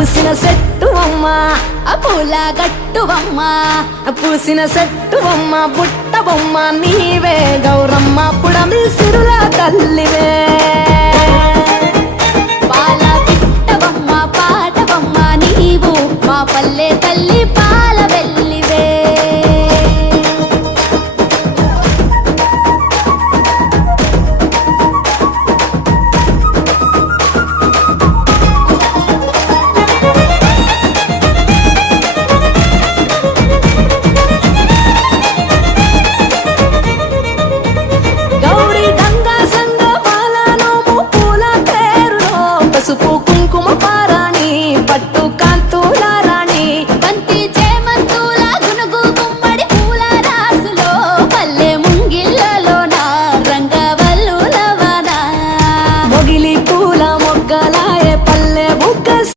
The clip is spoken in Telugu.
పూసిన చెట్టువమ్మ పూల గట్టువమ్మ పూసిన చెట్టువమ్మ బుట్ట బొమ్మ నీవే గౌరమ్మ పుడమి సిరుల తల్లివే